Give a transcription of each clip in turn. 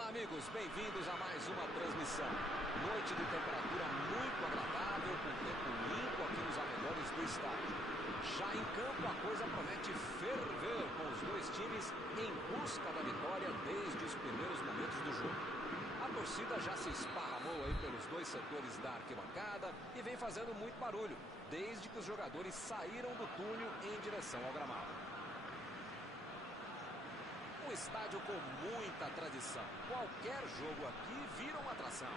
Olá, amigos, bem-vindos a mais uma transmissão. Noite de temperatura muito agradável, com tempo limpo aqui nos arredores do estádio. Já em campo, a coisa promete ferver, com os dois times em busca da vitória desde os primeiros momentos do jogo. A torcida já se esparramou aí pelos dois setores da arquibancada e vem fazendo muito barulho, desde que os jogadores saíram do túnel em direção ao gramado. Um estádio com muita tradição. Qualquer jogo aqui vira uma atração.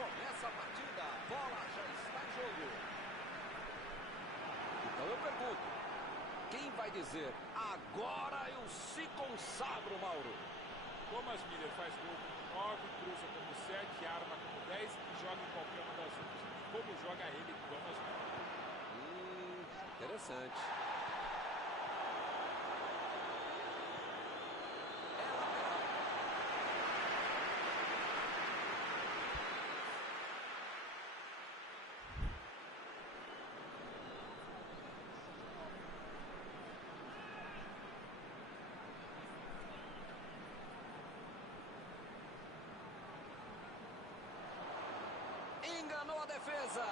Começa a partida, a bola já está em jogo. Então eu pergunto, quem vai dizer, agora eu se consagro, Mauro? Thomas Miller faz gol como 9, cruza como 7, arma como 10 e joga em qualquer uma das outras. Como joga ele, Thomas Miller? Interessante. Enganou a defesa.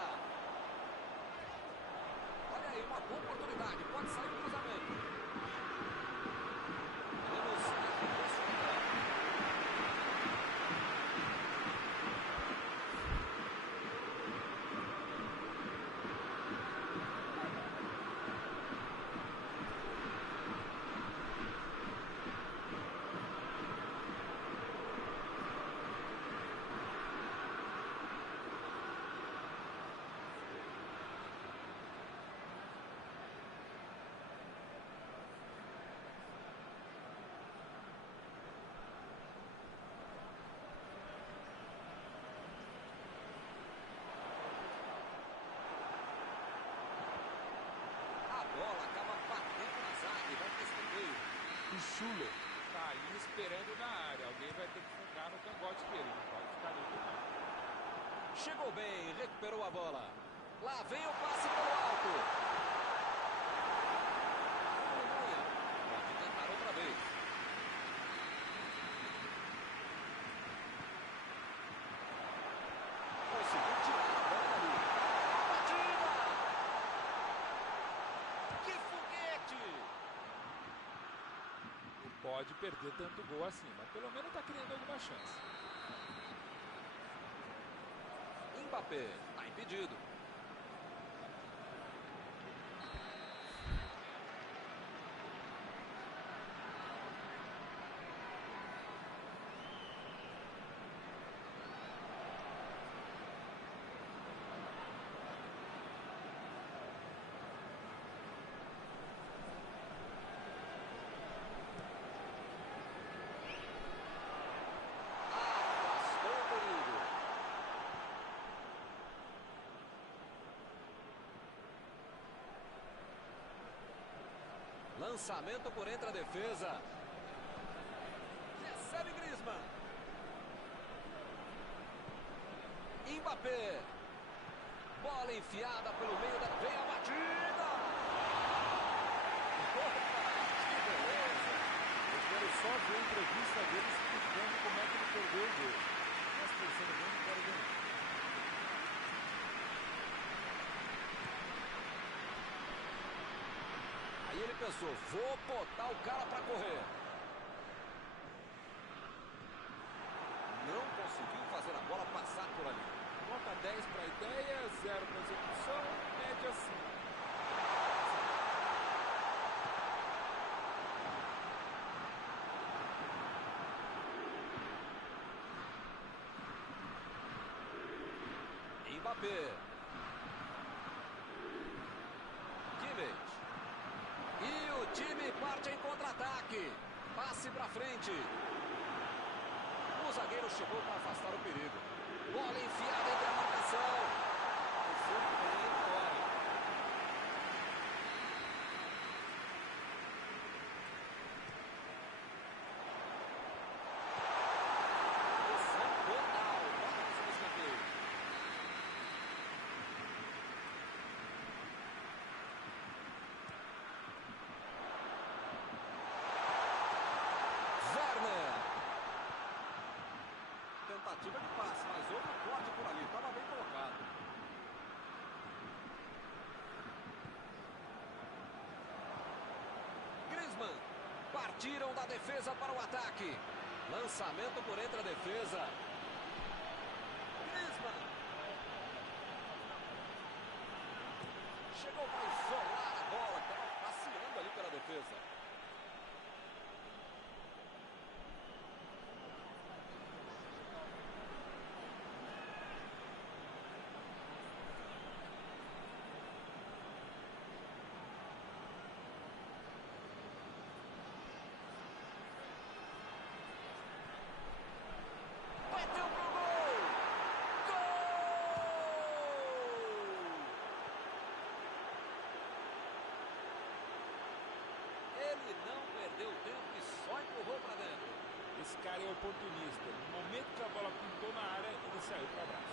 Olha aí, uma boa oportunidade. Pode sair o cruzamento. O Schuller está aí esperando na área. Alguém vai ter que fungar no cangote dele. Não pode ficar livre, não. Chegou bem, recuperou a bola. Lá vem o passe pelo alto. Pode tentar outra vez. Conseguiu tirar a bola dali. Batida! Que foguete! Pode perder tanto gol assim, mas pelo menos está criando alguma chance. Mbappé, está impedido. Lançamento por entre a defesa. Recebe Griezmann. Mbappé. Bola enfiada pelo meio da... Vem a batida! Opa, que beleza! Eu quero só ver a entrevista dele explicando como é que ele perdeu o gol. Mas pensando bem, não quero ver. Aí ele pensou, vou botar o cara para correr. Não conseguiu fazer a bola passar por ali. Nota 10 para a ideia, 0 para a execução, média 5. Mbappé. Kimmich. E o time parte em contra-ataque. Passe para frente. O zagueiro chegou para afastar o perigo. Bola enfiada entre a marcação. O fogo vem fora. Posição total. Mais um escanteio. Werner. Tentativa de passe, mas outro corte por ali. Estava bem colocado. Griezmann. Partiram da defesa para o ataque. Lançamento por entre a defesa. Griezmann. Chegou para isolar a bola. Estava passeando ali pela defesa. Bateu pro gol! Gol! Ele não perdeu tempo e só empurrou para dentro. Esse cara é oportunista. No momento que a bola pintou na área, ele saiu para abraço.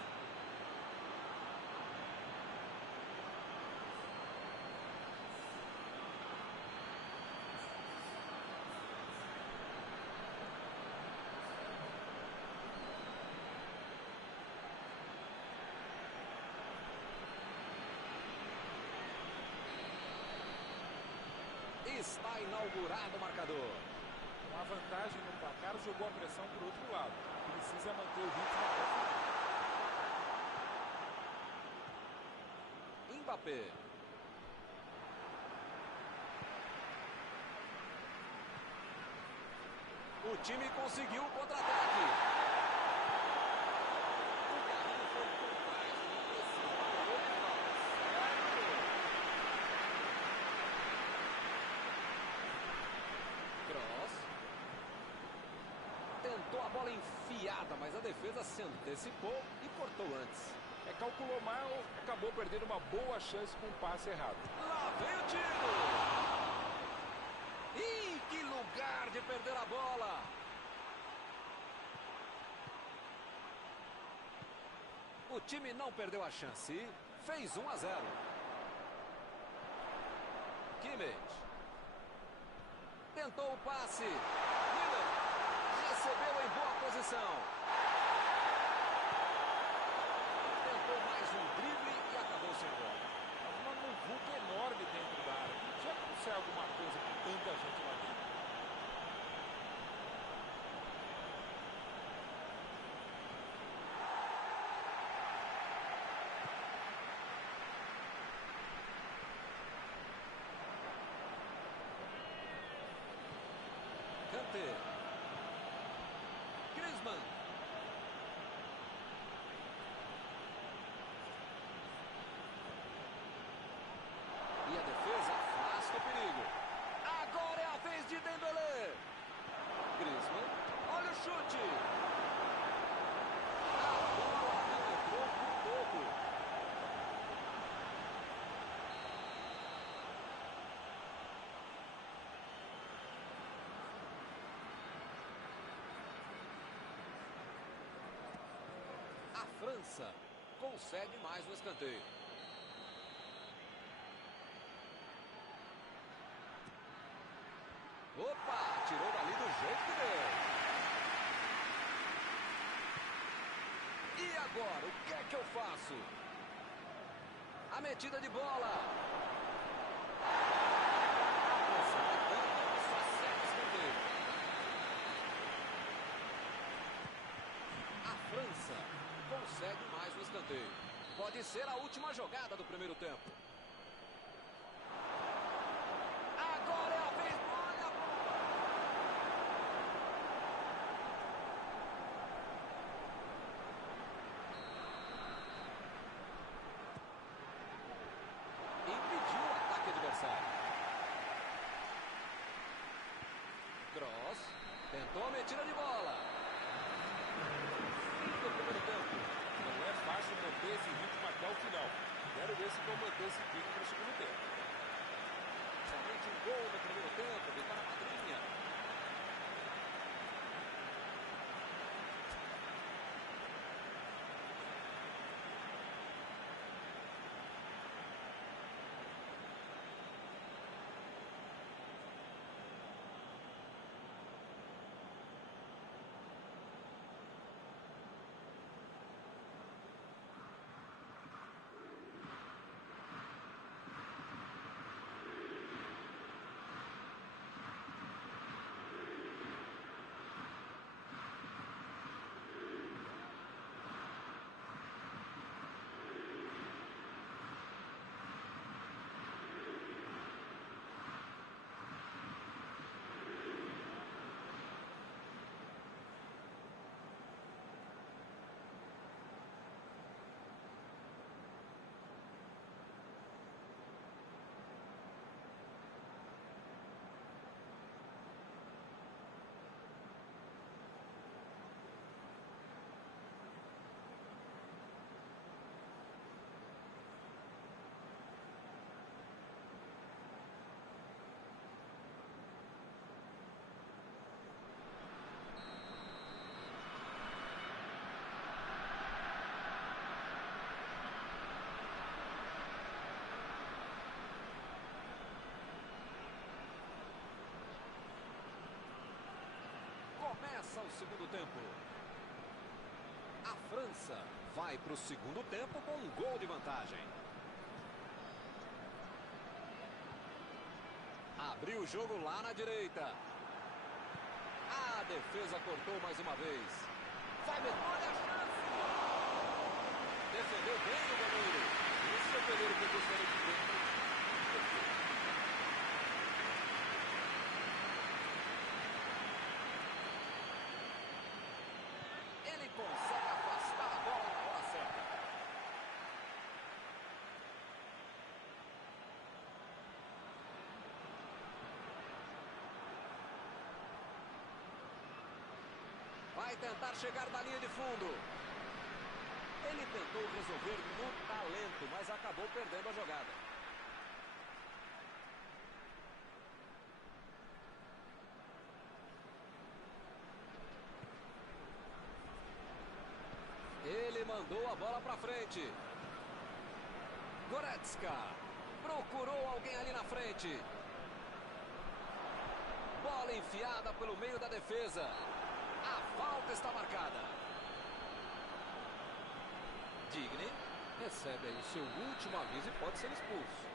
Está inaugurado o marcador. Com a vantagem no placar, jogou a pressão para o outro lado. Precisa manter o ritmo até o final. Mbappé. O time conseguiu o contra-ataque. O carrinho foi por trás, não precisa. Cross. Tentou a bola enfiada, mas a defesa se antecipou e cortou antes. Calculou mal, acabou perdendo uma boa chance com um passe errado. Lá vem o tiro! Ih, que lugar de perder a bola! O time não perdeu a chance e fez 1-0. Kimmich. Tentou o passe. Miller recebeu em boa posição. Tentou mais um drible e acabou sem bola. Uma muvuca enorme dentro da área. Já aconteceu alguma coisa com tanta gente lá dentro. Kanté. Griezmann. E a defesa afasta o perigo. Agora é a vez de Dembélé. Griezmann. Olha o chute. A bola não entrou por pouco. França consegue mais um escanteio. Opa, tirou dali do jeito que deu. E agora, o que é que eu faço? A metida de bola. A França tentando, só segue escanteio. A França consegue mais um escanteio. Pode ser a última jogada do primeiro tempo. Agora é a vez. Olha a bomba. Impediu o ataque adversário. Cross. Tentou a metida de bola. Fim do primeiro tempo. Não é fácil manter esse ritmo até o final. Quero ver se vão manter esse pique para o segundo tempo. Somente um gol no primeiro tempo, vitória madrinha. Começa o segundo tempo. A França vai para o segundo tempo com um gol de vantagem. Abriu o jogo lá na direita. A defesa cortou mais uma vez. Vai meter, olha a chance. Defendeu bem o goleiro. Esse é o goleiro que eu gostaria de ver. Ele consegue afastar a bola na hora certa. Vai tentar chegar na linha de fundo. Ele tentou resolver no talento, mas acabou perdendo a jogada. Ele mandou a bola para frente. Goretzka procurou alguém ali na frente. Bola enfiada pelo meio da defesa. A falta está marcada. Digne recebe aí o seu último aviso e pode ser expulso.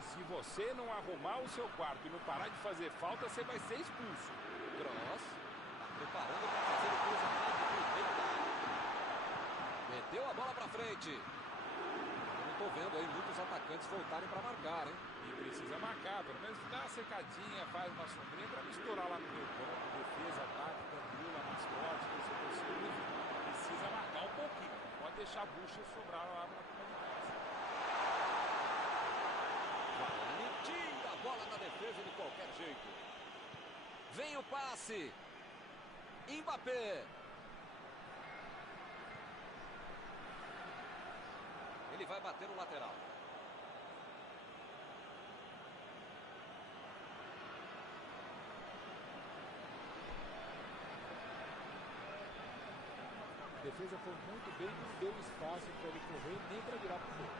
Se você não arrumar o seu quarto e não parar de fazer falta, você vai ser expulso. Cross está preparando para fazer o cruzamento para o meio da área. Meteu a bola para frente. Eu não estou vendo aí muitos atacantes voltarem para marcar, hein? E precisa marcar, pelo menos dá uma secadinha, faz uma sombrinha para misturar lá no meio campo, defesa, ataque, gandula, mascote, se possível. Precisa marcar um pouquinho, não pode deixar a bucha sobrar lá na cima de casa. Varane tira a bola na defesa de qualquer jeito. Vem o passe. Mbappé. Ele vai bater no lateral. defesa foi muito bem, não deu espaço para ele correr nem para virar para o gol.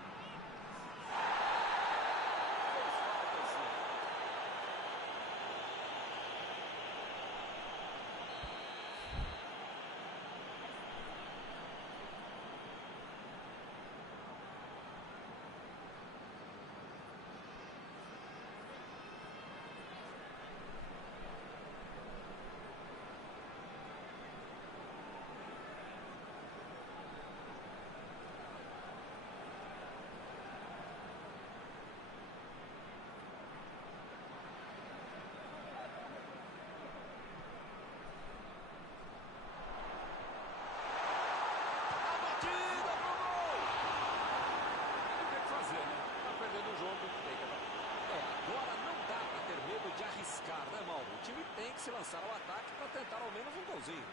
Se lançar ao ataque para tentar ao menos um golzinho.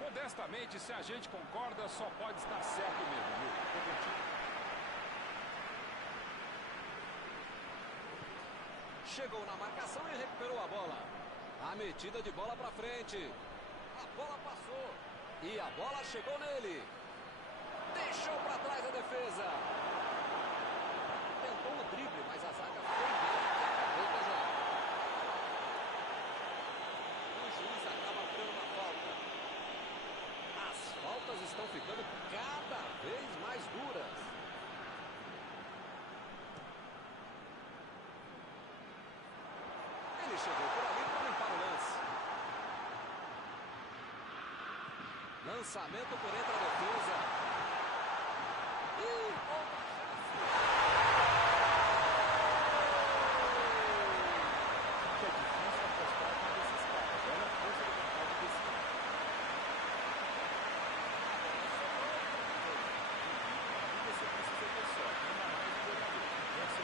Modestamente, se a gente concorda, só pode estar certo mesmo, viu? Chegou na marcação e recuperou a bola. A metida de bola para frente. A bola passou. E a bola chegou nele. Deixou para trás a defesa. Tentou o drible, mas a zaga foi bem e acabou com a jogada. Estão ficando cada vez mais duras. Ele chegou por ali para limpar o lance. Lançamento por entre a defesa. E outra chance. É difícil apostar com esses caras. Olha a força de vontade desse cara.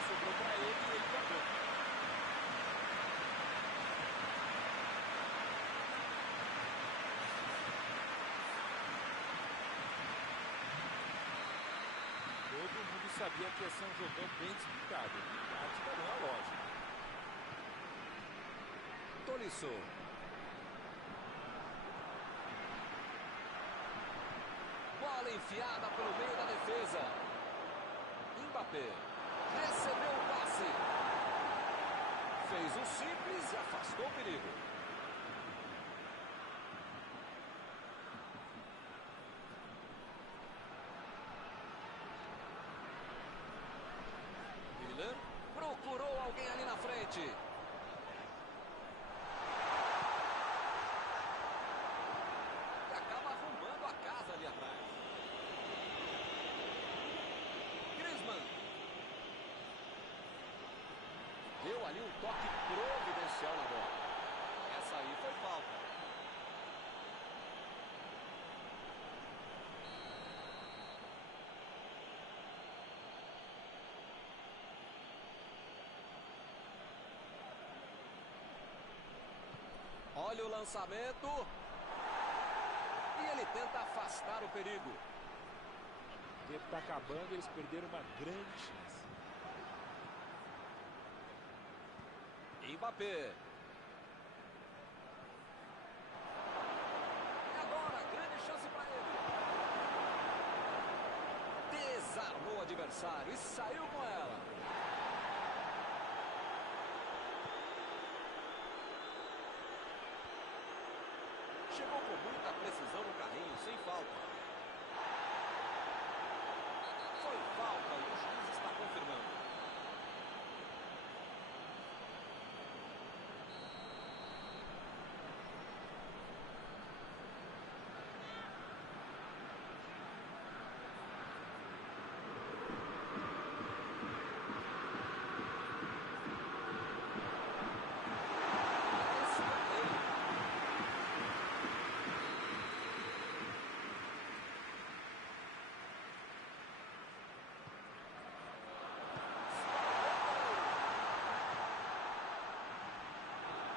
Sobrou para ele e ele guardou. Todo mundo sabia que ia ser um jogão bem disputado. Tática não é lógica. Tolisso. Bola enfiada pelo meio da defesa. Mbappé. Recebeu o passe. Fez o simples e afastou o perigo. Milan procurou alguém ali na frente. E acaba arrumando a casa ali atrás. Griezmann. Deu ali um toque providencial na bola. Essa aí foi falta. Olha o lançamento. E ele tenta afastar o perigo. O tempo está acabando, eles perderam uma grande chance. Mbappé. E agora, grande chance para ele. Desarmou o adversário e saiu com ela. Chegou com muita precisão no carrinho, sem falta. Foi falta e o juiz está confirmando.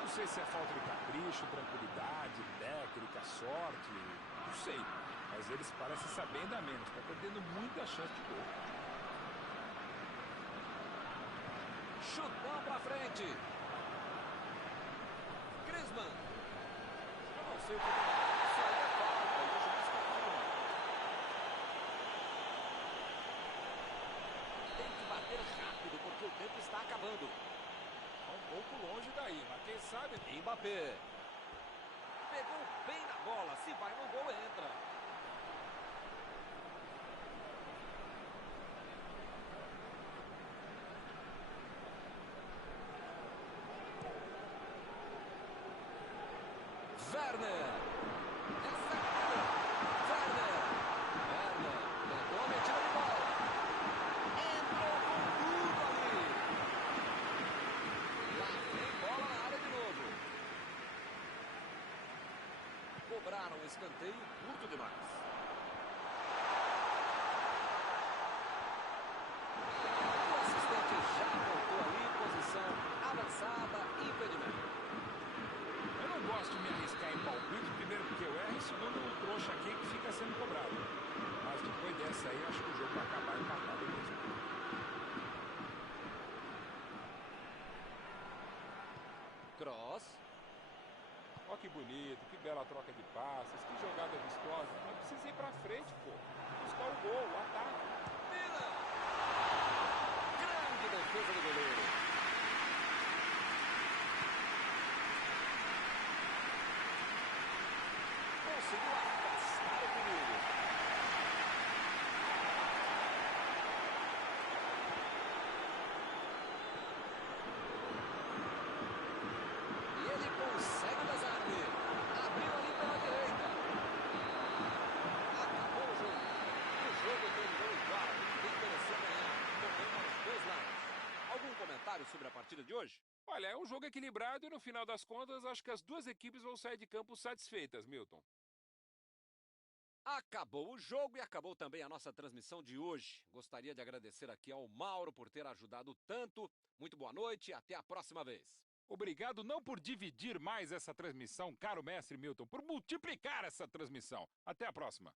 Não sei se é falta de capricho, tranquilidade, técnica, sorte, não sei. Mas eles parecem saber ainda menos, está perdendo muita chance de gol. Chutão pra frente. Griezmann. Eu não sei o que isso aí é falta. E o juiz está confirmando. tempo está acabando. Tá um pouco longe daí, mas quem sabe... Mbappé. Pegou bem na bola. Se vai no gol, entra. Werner. Werner. Werner. Tentou a metida de bola. Entrou com tudo ali. Lá vem bola na área de novo. Cobraram um escanteio curto demais. O assistente já voltou ali, posição avançada, impedimento. Eu não gosto de me arriscar em palpite, primeiro porque eu erro e segundo o trouxa aqui que fica sendo cobrado. Mas depois dessa aí, acho que o jogo vai acabar empatado mesmo. Cross. Olha que bonito, que bela troca de passes, que jogada vistosa. Mas precisa ir pra frente, pô. Buscar o gol, o ataque. Milan. Grande defesa do goleiro. Conseguiu afastar o perigo. E ele consegue o desarme. Abriu ali pela direita. Acabou o jogo. O jogo terminou igual. Quem mereceu ganhar, correndo aos dois lados. Algum comentário sobre a partida de hoje? Olha, é um jogo equilibrado e no final das contas, acho que as duas equipes vão sair de campo satisfeitas, Milton. Acabou o jogo e acabou também a nossa transmissão de hoje. Gostaria de agradecer aqui ao Mauro por ter ajudado tanto. Muito boa noite e até a próxima vez. Obrigado não por dividir mais essa transmissão, caro mestre Milton, por multiplicar essa transmissão. Até a próxima.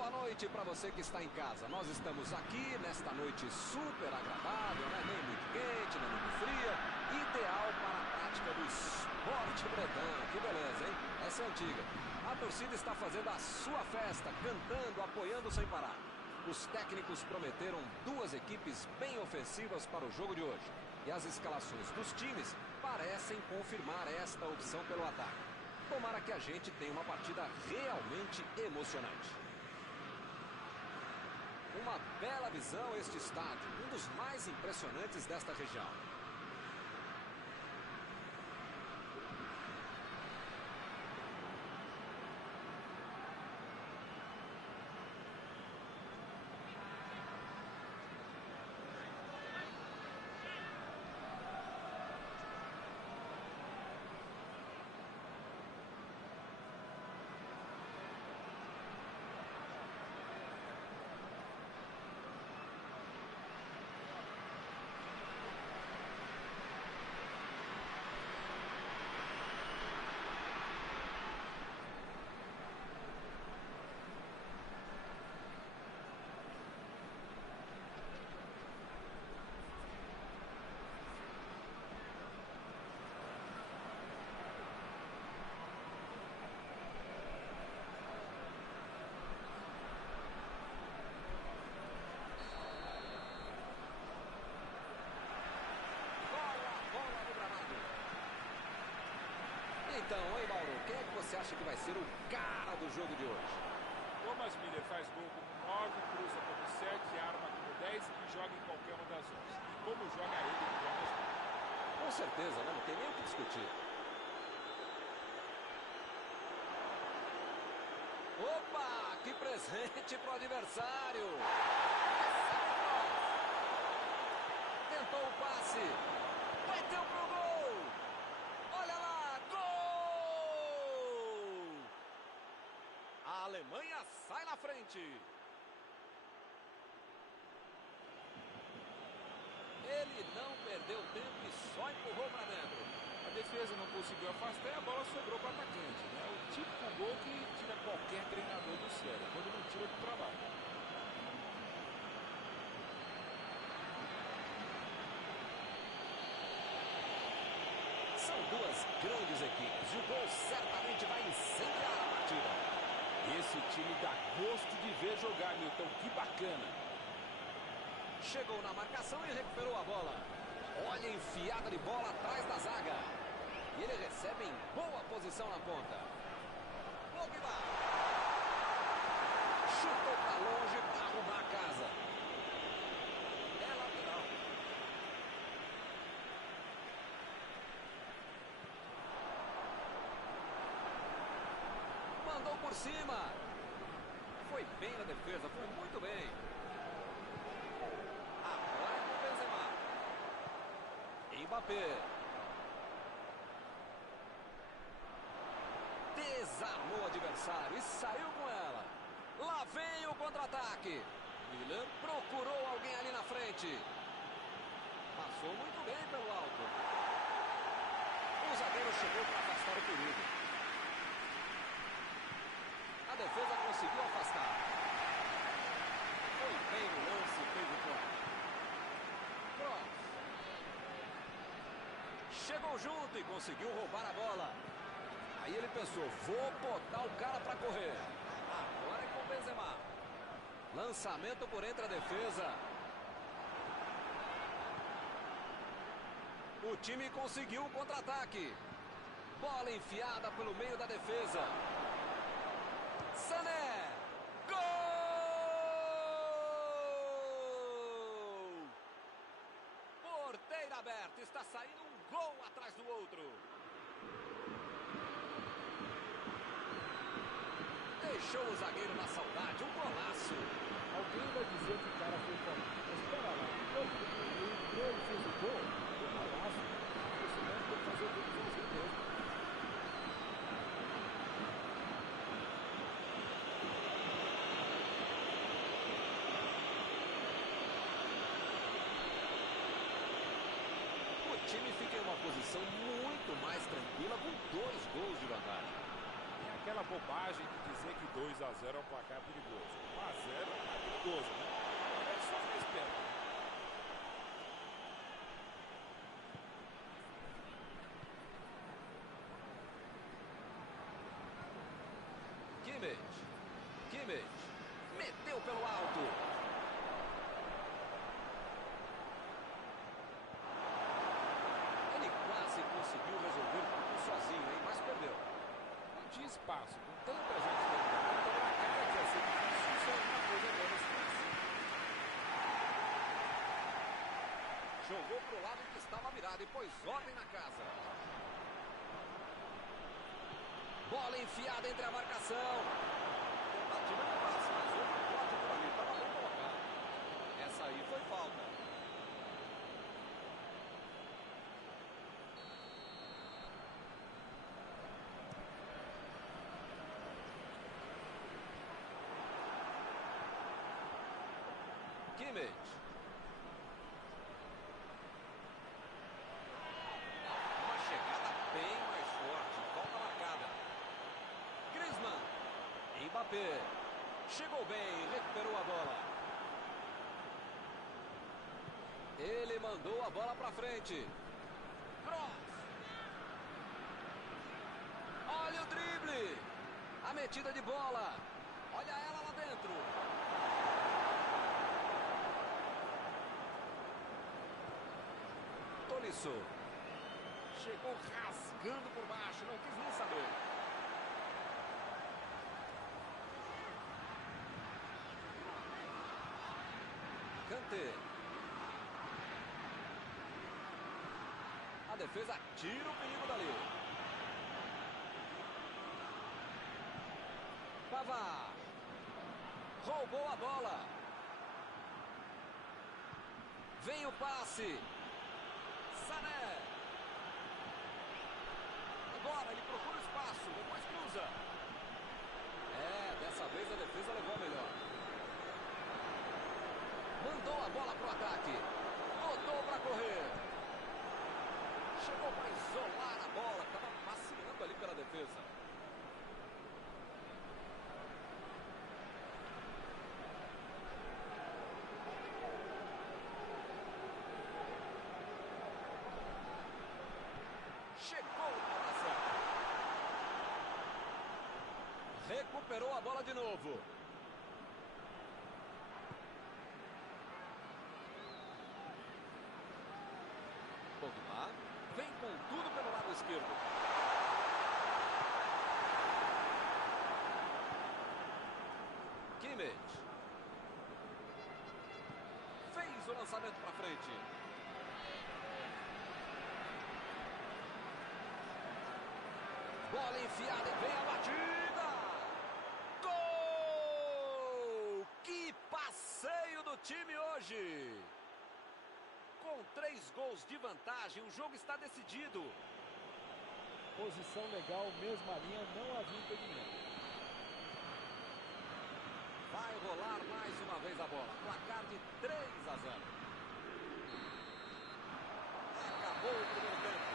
Boa noite para você que está em casa. Nós estamos aqui nesta noite super agradável, né? Nem muito quente, nem muito fria. Ideal para a prática do esporte bretão. Que beleza, hein? Essa é antiga. A torcida está fazendo a sua festa, cantando, apoiando sem parar. Os técnicos prometeram duas equipes bem ofensivas para o jogo de hoje. E as escalações dos times parecem confirmar esta opção pelo ataque. Tomara que a gente tenha uma partida realmente emocionante. Uma bela visão este estádio, um dos mais impressionantes desta região. Então, hein, Mauro? Quem é que você acha que vai ser o cara do jogo de hoje? Thomas Miller faz gol como 9, cruza como 7, arma como 10 e joga em qualquer uma das 11. E como joga ele, Thomas Miller? Com certeza, né? Não tem nem o que discutir. Opa! Que presente pro adversário! Tentou o passe. Bateu pro gol! Olha lá! Gol! A Alemanha sai na frente. Ele não perdeu tempo e só empurrou para dentro. A defesa não conseguiu afastar e a bola sobrou para o atacante, né? O típico gol que tira qualquer treinador do sério, quando não tira do trabalho. São duas grandes equipes e o gol certamente vai incendiar a partida. Esse time dá gosto de ver jogar, Milton. Que bacana. Chegou na marcação e recuperou a bola. Olha a enfiada de bola atrás da zaga. E ele recebe em boa posição na ponta. Pogba. Chutou para longe para arrumar a casa. É lateral. Mandou por cima. Foi bem na defesa, foi muito bem. Agora é com o Benzema. Mbappé. Desarmou o adversário e saiu com ela. Lá vem o contra-ataque. Milan procurou alguém ali na frente. Passou muito bem pelo alto. O zagueiro chegou para afastar o perigo. A defesa conseguiu afastar. Foi bem no lance, fez o corte. Chegou junto e conseguiu roubar a bola. Aí ele pensou, vou botar o cara para correr. Agora é com o Benzema. Lançamento por entre a defesa. O time conseguiu o contra-ataque. Bola enfiada pelo meio da defesa. Sané. Gol! Porteira aberta. Está saindo um gol atrás do outro. Deixou o zagueiro na saudade, um golaço. Alguém vai dizer que o cara foi bom. Mas espera lá, ele fez o gol, o golaço. Esse não tem que fazer o gol sozinho mesmo. O time fica em uma posição muito mais tranquila com 2 gols de vantagem. aquela bobagem de dizer que 2-0 é um placar perigoso. 1-0 é perigoso, né? Agora é só ficar esperto. Kimmich. Meteu pelo alto. Ele quase conseguiu resolver tudo sozinho, hein? Mas perdeu. Não tinha espaço. Com tanta gente dentro da área, na cara que ia ser difícil, isso é alguma coisa menos fácil. Jogou pro lado que estava virado e pôs ordem na casa. Bola enfiada entre a marcação. Tentativa de passe, mas houve um corte por ali. Estava bem colocado. Essa aí foi falta. Kimmich. Uma chegada bem mais forte. Falta marcada. Griezmann. Mbappé. Chegou bem, recuperou a bola. Ele mandou a bola pra frente. Cross. Olha o drible. A metida de bola. Olha ela lá dentro. Tolisso. Chegou rasgando por baixo, não quis nem saber. Kanté. A defesa tira o perigo dali. Pavard. Roubou a bola. Vem o passe. Sané. Agora ele procura o espaço, depois cruza. Dessa vez a defesa levou a melhor. Mandou a bola pro ataque. Botou para correr. Chegou para isolar a bola. Estava passeando ali pela defesa. Chegou na hora certa. Recuperou a bola de novo. Pogba vem com tudo pelo lado esquerdo. Kimmich. Fez o lançamento para frente. Bola enfiada e vem a batida. Gol! Que passeio do time hoje! Com 3 gols de vantagem, o jogo está decidido. Posição legal, mesma linha, não havia impedimento. Vai rolar mais uma vez a bola. Placar de 3-0. Acabou o primeiro tempo.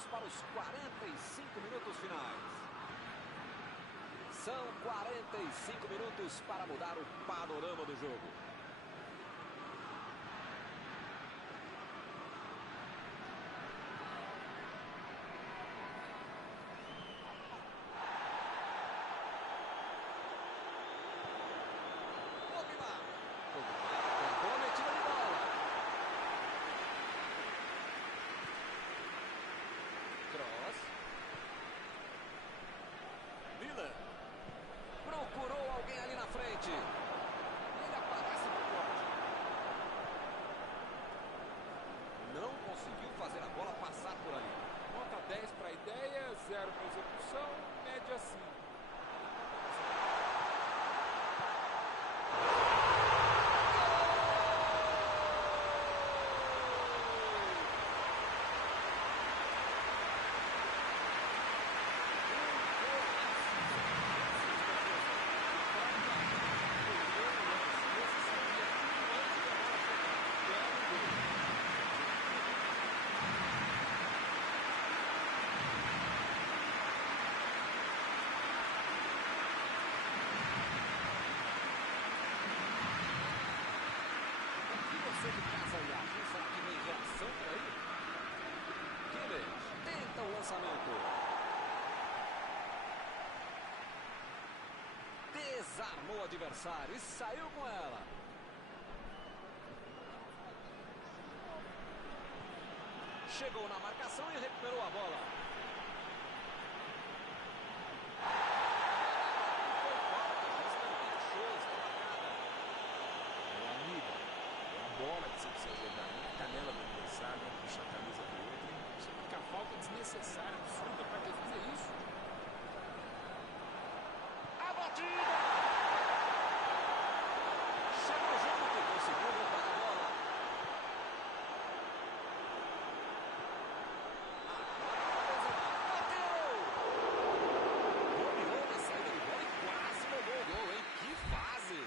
Vamos para os 45 minutos finais. São 45 minutos para mudar o panorama do jogo. Tentou a metida de bola. Cross. Miller. Procurou alguém ali na frente. Ele aparece no corte. Não conseguiu fazer a bola passar por ali. Nota 10 para a ideia, 0 para a execução, média 5. Você de casa e acha, será que vem reação por aí? Kimmich tenta o lançamento. Desarmou o adversário e saiu com ela. Chegou na marcação e recuperou a bola. Bola que você precisa jogar na canela do adversário, puxar a camisa do outro. Isso fica a falta desnecessária, absurda. Pra que fazer isso? A batida! Chegou junto, conseguiu roubar a bola. Bateu! Dominou na saída de bola e quase levou o gol, hein? Que fase!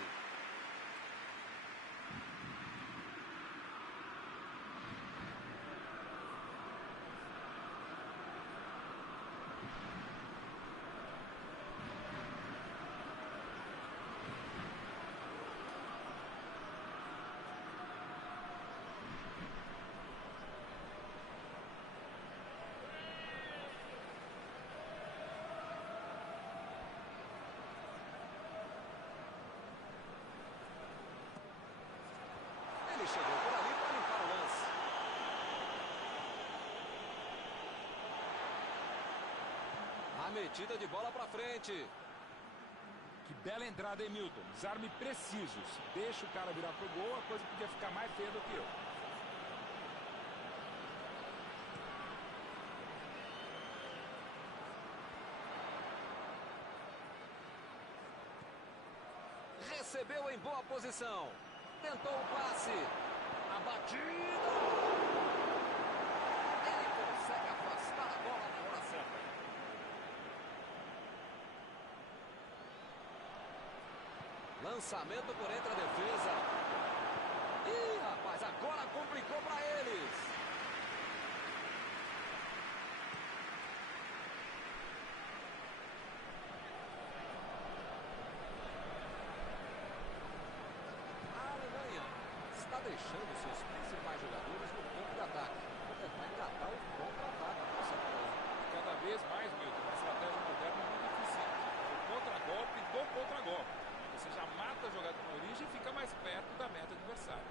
Ele chegou por ali para limpar o lance. A metida de bola para frente. Que bela entrada, hein, Milton? Desarme preciso. Se deixa o cara virar pro gol, a coisa podia ficar mais feia do que eu. Recebeu em boa posição. Tentou o passe. A batida. Ele consegue afastar a bola na hora certa. Lançamento por entre a defesa. Ih, rapaz, agora complicou para eles. Está deixando seus principais jogadores no campo de ataque. Vou tentar engatar o contra-ataque. Cada vez mais, Milton, uma estratégia moderna muito eficiente. O contra-golpe do contra-golpe. Você já mata a jogada na origem e fica mais perto da meta adversária.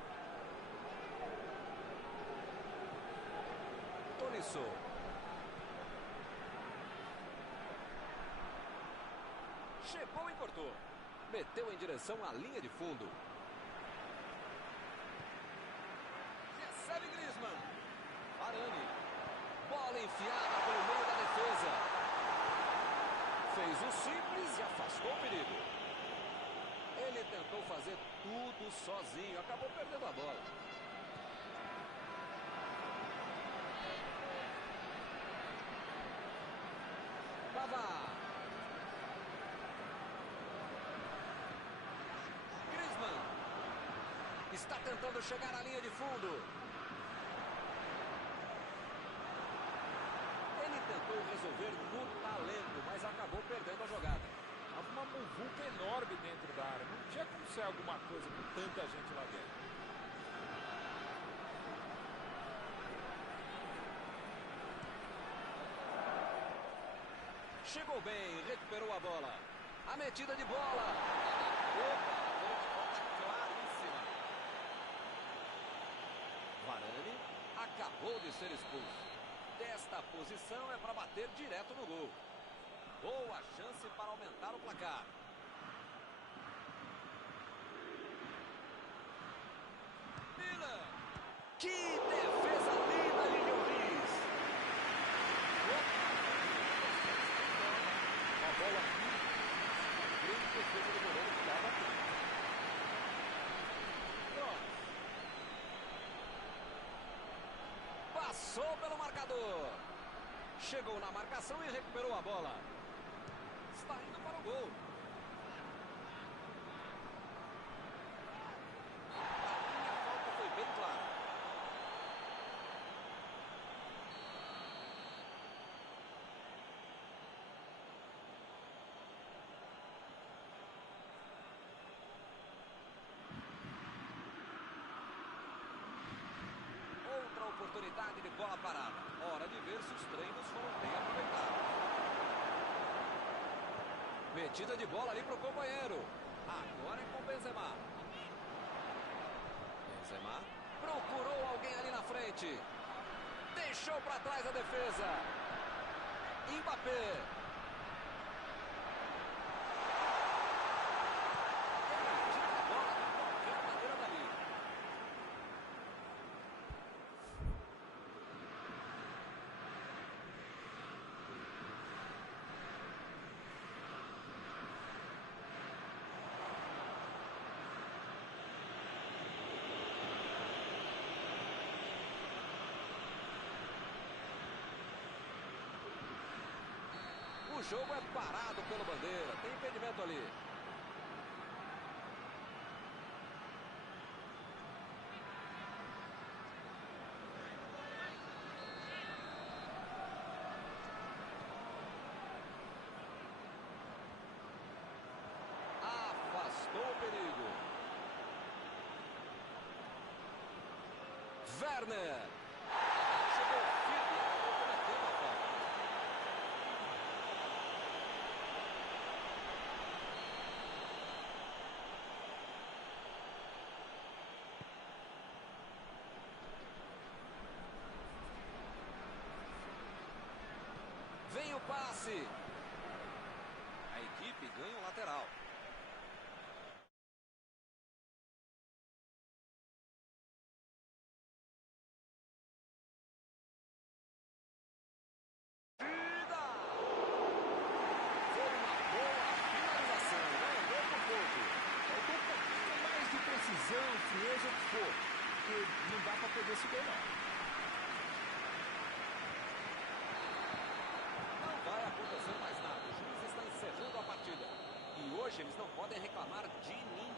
Tolisso. Chegou e cortou. Meteu em direção à linha de fundo. Recebe Griezmann. Varane. Bola enfiada pelo meio da defesa. Fez o simples e afastou o perigo. Ele tentou fazer tudo sozinho. Acabou perdendo a bola. Pavard. Griezmann. Está tentando chegar à linha de fundo. sai alguma coisa com tanta gente lá dentro. Chegou bem, recuperou a bola. A metida de bola. Opa, falta claríssima. Varane acabou de ser expulso. Desta posição é para bater direto no gol. Boa chance para aumentar o placar. Miller. Que defesa linda de Lloris. A bola aqui. Grande defesa do goleiro que estava aqui. Passou pelo marcador. Chegou na marcação e recuperou a bola. Está indo para o gol. A minha falta foi bem clara. Outra oportunidade de bola parada. Hora de ver se os treinos foram bem aproveitados. Metida de bola ali para o companheiro. Agora é com Benzema. Benzema procurou alguém ali na frente. Deixou para trás a defesa. Mbappé. Tira a bola de qualquer maneira dali. O jogo é parado pelo bandeira. Tem impedimento ali. Afastou o perigo. Werner. Chegou firme, acabou cometendo a falta. Vem o passe. A equipe ganha o lateral. Foi uma boa finalização. Ganhou por pouco. Faltou um pouquinho mais de precisão, frieza, o que for. Porque não dá para perder esse gol, não. Não vai acontecer mais nada. O juiz está encerrando a partida. E hoje eles não podem reclamar de ninguém.